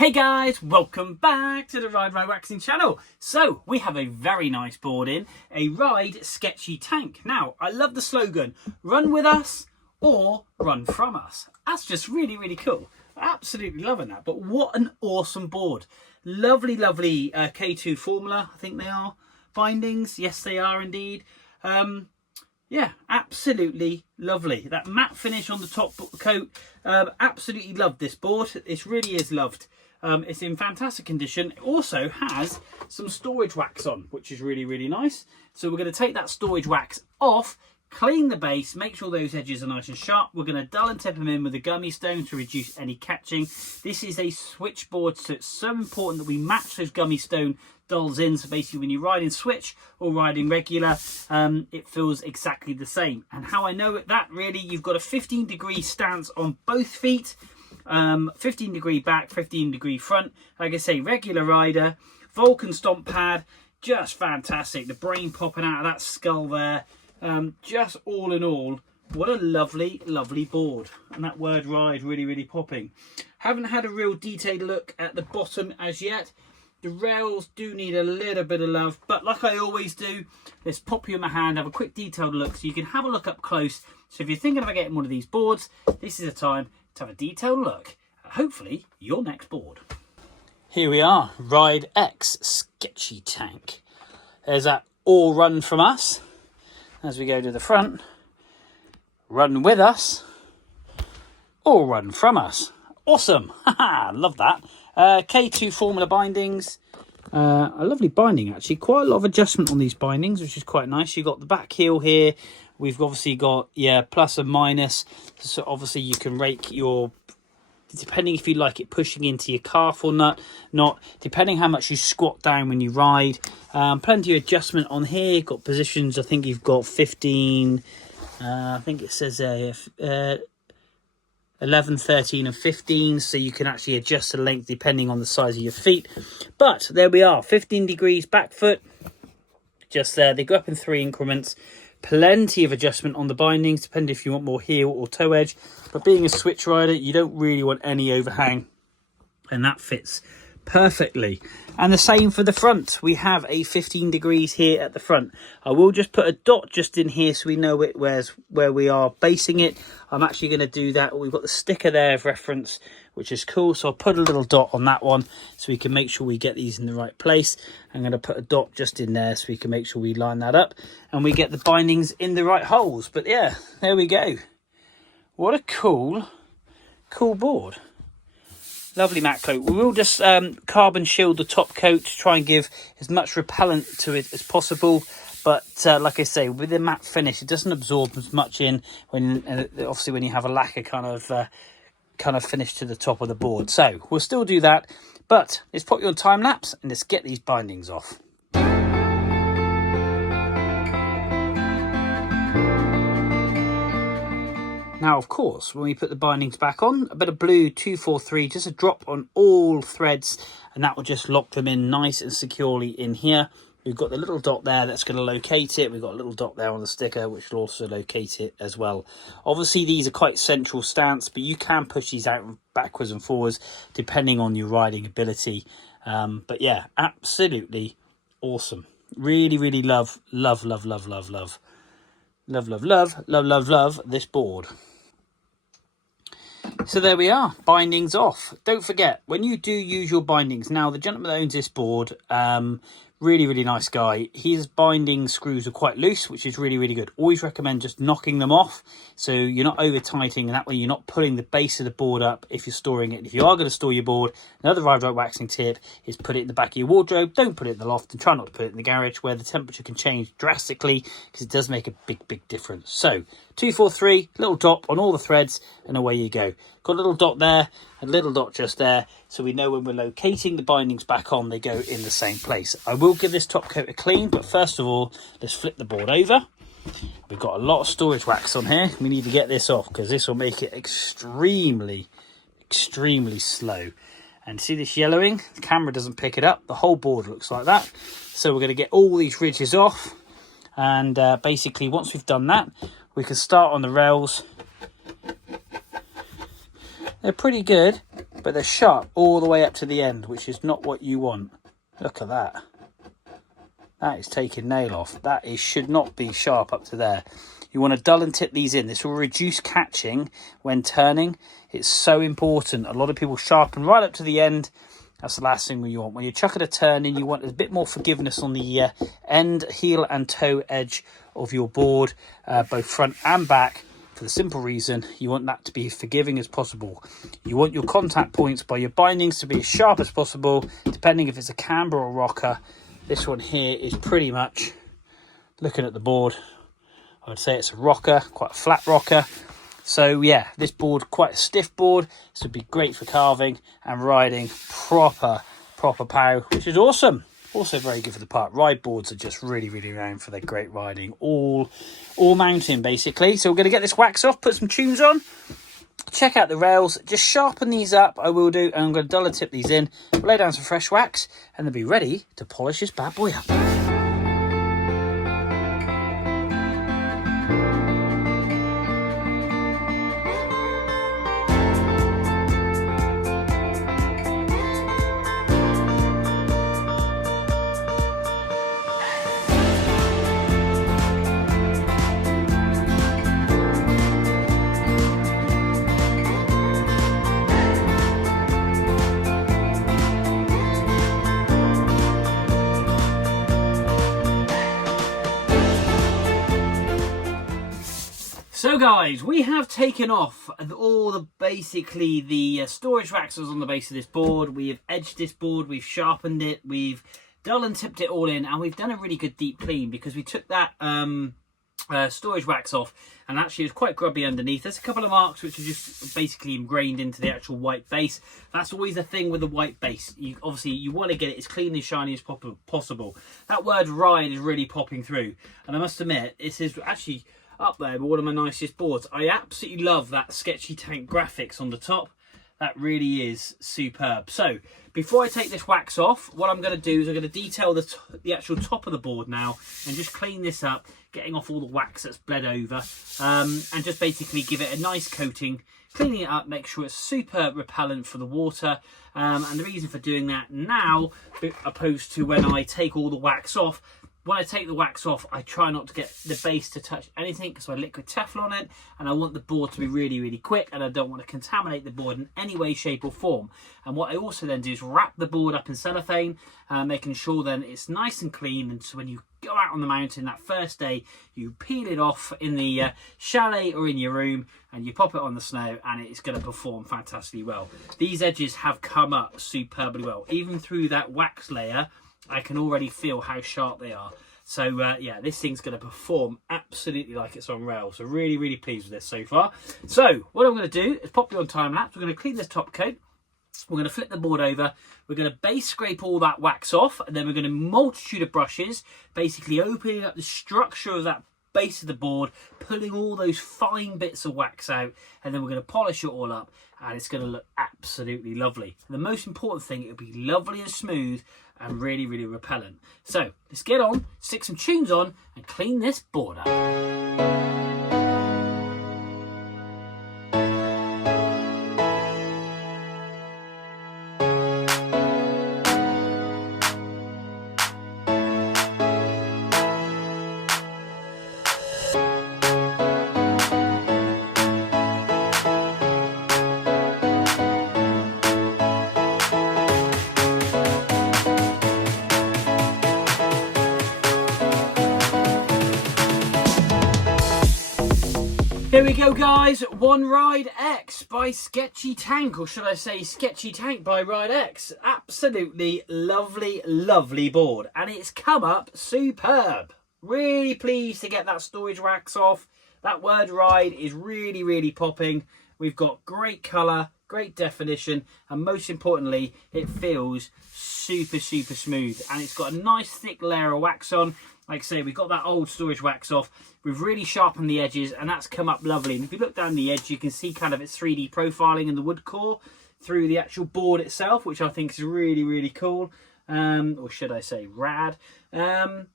Hey guys, welcome back to the Ride Waxing channel. So we have a very nice board in, a Ride Sketchy tank. Now I love the slogan, run with us or run from us. That's just really cool. Absolutely loving that. But what an awesome board. Lovely K2 formula, I think they are. Bindings, yes they are indeed. Yeah, absolutely lovely. That matte finish on the top coat. Absolutely love this board. It really is loved. It's in fantastic condition. It also has some storage wax on, which is really nice. So we're going to take that storage wax off, clean the base, make sure those edges are nice and sharp. We're going to dull and tip them in with a gummy stone to reduce any catching. This is a switchboard, so it's so important that we match those gummy stone dulls in. So basically when you're riding switch or riding regular, it feels exactly the same. And how I know that really, you've got a 15-degree stance on both feet, 15-degree back, 15-degree front. Like I say, regular rider, Vulcan stomp pad, just fantastic. The brain popping out of that skull there. Just all in all, what a lovely board. And that word ride really popping. Haven't had a real detailed look at the bottom as yet. The rails do need a little bit of love, but like I always do, let's pop you in my hand, have a quick detailed look so you can have a look up close. So if you're thinking about getting one of these boards, this is a time to have a detailed look at hopefully your next board. Here we are, Ride X Sketchy tank. There's that all run from us. As we go to the front, run with us or run from us. Awesome. Love that. K2 formula bindings. A lovely binding actually. Quite a lot of adjustment on these bindings, which is quite nice. You've got the back heel here. We've obviously got, yeah, plus and minus. So obviously you can rake your, depending if you like it pushing into your calf or not, depending how much you squat down when you ride. Plenty of adjustment on here. You've got positions, I think you've got 15, I think it says 11, 13 and 15, so you can actually adjust the length depending on the size of your feet. But there we are, 15 degrees back foot, just there. They go up in 3 increments. Plenty of adjustment on the bindings, depending if you want more heel or toe edge. But being a switch rider, you don't really want any overhang, and that fits perfectly. And the same for the front. We have a 15 degrees here at the front. I will just put a dot just in here so we know where we are basing it. I'm actually going to do that. We've got the sticker there of reference, which is cool. So I'll put a little dot on that one so we can make sure we get these in the right place. I'm going to put a dot just in there so we can make sure we line that up and we get the bindings in the right holes. But yeah, there we go. What a cool board. Lovely matte coat. We will just carbon shield the top coat to try and give as much repellent to it as possible. But like I say, with the matte finish, it doesn't absorb as much in when obviously when you have a lacquer kind of finish to the top of the board. So we'll still do that. But let's put you on time lapse and let's get these bindings off. Now, of course, when we put the bindings back on, a bit of blue 243, just a drop on all threads, and that will just lock them in nice and securely in here. We've got the little dot there that's going to locate it. We've got a little dot there on the sticker, which will also locate it as well. Obviously, these are quite central stance, but you can push these out backwards and forwards depending on your riding ability. But yeah, absolutely awesome. Really love this board. So there we are, bindings off. Don't forget, when you do use your bindings, now the gentleman that owns this board, really nice guy. His binding screws are quite loose, which is really good. Always recommend just knocking them off so you're not over tightening, and that way you're not pulling the base of the board up if you're storing it. If you are going to store your board, another Ride waxing tip is put it in the back of your wardrobe. Don't put it in the loft, and try not to put it in the garage where the temperature can change drastically, because it does make a big difference. So 243, little dot on all the threads, and away you go. Got a little dot there, a little dot just there, so we know when we're locating the bindings back on, they go in the same place. I will give this top coat a clean, but first of all, let's flip the board over. We've got a lot of storage wax on here. We need to get this off because this will make it extremely slow. And see this yellowing? The camera doesn't pick it up. The whole board looks like that. So we're going to get all these ridges off. And basically, once we've done that, we can start on the rails. They're pretty good. but they're sharp all the way up to the end, which is not what you want. Look at that. That is taking nail off. That should not be sharp up to there. You want to dull and tip these in. This will reduce catching when turning. It's so important. A lot of people sharpen right up to the end. That's the last thing you want. When you're chucking a turn in, you want a bit more forgiveness on the end, heel and toe edge of your board, both front and back, for the simple reason you want that to be forgiving as possible. You want your contact points by your bindings to be as sharp as possible, depending if it's a camber or rocker. This one here is pretty much, looking at the board, I would say it's a rocker, quite a flat rocker. So yeah, this board, quite a stiff board. This would be great for carving and riding proper pow, which is awesome. Also very good for the park. Ride boards are just really renowned for their great riding, all mountain basically. So we're going to get this wax off, put some tunes on, check out the rails, just sharpen these up. I will do, and I'm going to dull and tip these in, lay down some fresh wax, and then be ready to polish this bad boy up. So guys, we have taken off all the basically the storage waxes on the base of this board. We have edged this board, we've sharpened it, we've dull and tipped it all in, and we've done a really good deep clean because we took that storage wax off, and actually it's quite grubby underneath. There's a couple of marks which are just basically ingrained into the actual white base. That's always the thing with the white base. Obviously you want to get it as clean and shiny as possible. That word ride is really popping through, and I must admit this is actually up there with one of my nicest boards. I absolutely love that Sketchy Tank graphics on the top. That really is superb. So before I take this wax off, what I'm going to do is I'm going to detail the actual top of the board now and just clean this up, getting off all the wax that's bled over, and just basically give it a nice coating, cleaning it up, make sure it's super repellent for the water. And the reason for doing that now, opposed to when I take all the wax off, when I take the wax off, I try not to get the base to touch anything because I liquid Teflon it, and I want the board to be really quick, and I don't want to contaminate the board in any way, shape or form. And what I also then do is wrap the board up in cellophane, making sure then it's nice and clean, and so when you go out on the mountain that first day, you peel it off in the chalet or in your room, and you pop it on the snow, and it's going to perform fantastically well. These edges have come up superbly well. Even through that wax layer, I can already feel how sharp they are. So yeah, this thing's going to perform absolutely like it's on rail. So really pleased with this so far. So what I'm going to do is pop you on time lapse. We're going to clean this top coat. We're going to flip the board over. We're going to base scrape all that wax off, and then we're going to multitude of brushes, basically opening up the structure of that base of the board, pulling all those fine bits of wax out, and then we're going to polish it all up, and it's going to look absolutely lovely. And the most important thing, it'll be lovely and smooth and really repellent. So let's get on, stick some tunes on, and clean this board up. Here we go guys, One Ride X by Sketchy Tank, or should I say Sketchy Tank by Ride X. Absolutely lovely board, and it's come up superb. Really pleased to get that storage wax off. That word ride is really popping. We've got great colour, great definition, and most importantly, it feels super smooth, and it's got a nice thick layer of wax on. Like I say, we've got that old storage wax off. We've really sharpened the edges, and that's come up lovely. And if you look down the edge, you can see kind of its 3D profiling in the wood core through the actual board itself, which I think is really cool. Or should I say rad. Or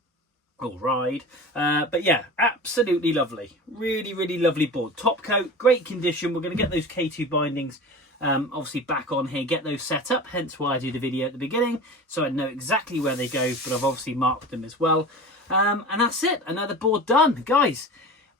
ride. But yeah, absolutely lovely. Really lovely board. Top coat, great condition. We're going to get those K2 bindings obviously back on here, get those set up, hence why I do the video at the beginning, so I know exactly where they go, but I've obviously marked them as well. And that's it, another board done. Guys,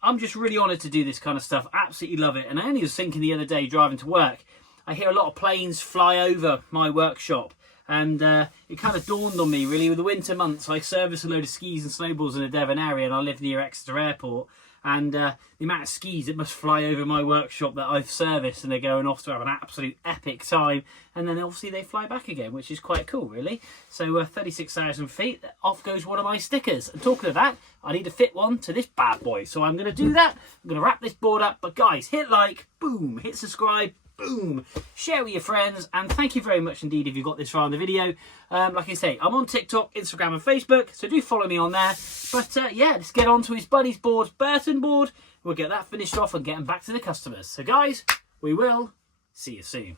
I'm just really honoured to do this kind of stuff, absolutely love it. And I only was thinking the other day driving to work, I hear a lot of planes fly over my workshop, and it kind of dawned on me really, with the winter months I service a load of skis and snowballs in the Devon area, and I live near Exeter Airport, and the amount of skis that must fly over my workshop that I've serviced, and they're going off to have an absolute epic time, and then obviously they fly back again, which is quite cool really. So 36,000 feet, off goes one of my stickers. And talking of that, I need to fit one to this bad boy, so I'm going to do that. I'm going to wrap this board up, but guys, hit like, boom, hit subscribe, boom, share with your friends, and thank you very much indeed if you got this far in the video. Like I say, I'm on TikTok, Instagram and Facebook, so do follow me on there. But yeah, let's get on to his buddy's board, Burton board. We'll get that finished off and get him back to the customers. So guys, we will see you soon.